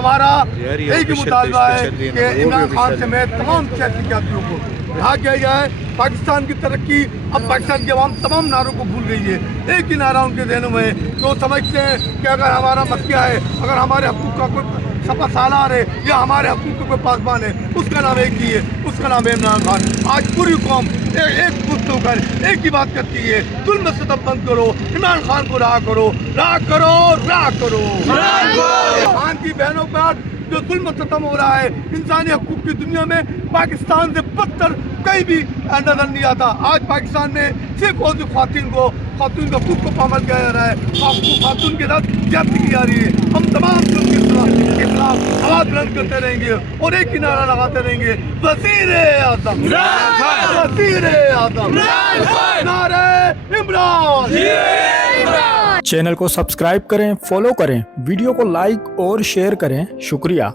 हमारा एक ही मुतालबा है कि इमरान खान समेत तमाम सियासी क़यादियों को रहा किया जाए। पाकिस्तान की तरक्की अब पाकिस्तान की आवाम तमाम नारों को भूल गई है। एक ही नारा उनके ज़हनों में है कि वो समझते हैं कि अगर हमारा मसला है, अगर हमारे हकूक़ का कोई सपा सालार है या हमारे हकूक़ का कोई पासबान है, उसका नाम एक ही है, उसका नाम है इमरान खान। आज पूरी कौम एक पुष्ट होकर एक ही बात करती है, जुल्म सितम बंद करो, इमरान खान को रहा करो, रहा करो, रहा करो। खान की बहनों पर जो जुल्म सितम हो रहा है इंसानी हकूक़ की दुनिया में, पाकिस्तान से बदतर कहीं भी नजर नहीं आता। आज पाकिस्तान में सिर्फ और सिर्फ खातून का खुद को पामल किया जा रहा है, खातून के साथ ज्यादती की जा रही है। हम तमाम जुल्म के खिलाफ आवाज बुलंद करते रहेंगे और एक ही नारा लगाते रहेंगे, वज़ीर-ए आज़म, वज़ीर-ए आज़म, नारे इमरान। चैनल को सब्सक्राइब करें, फॉलो करें, वीडियो को लाइक और शेयर करें। शुक्रिया।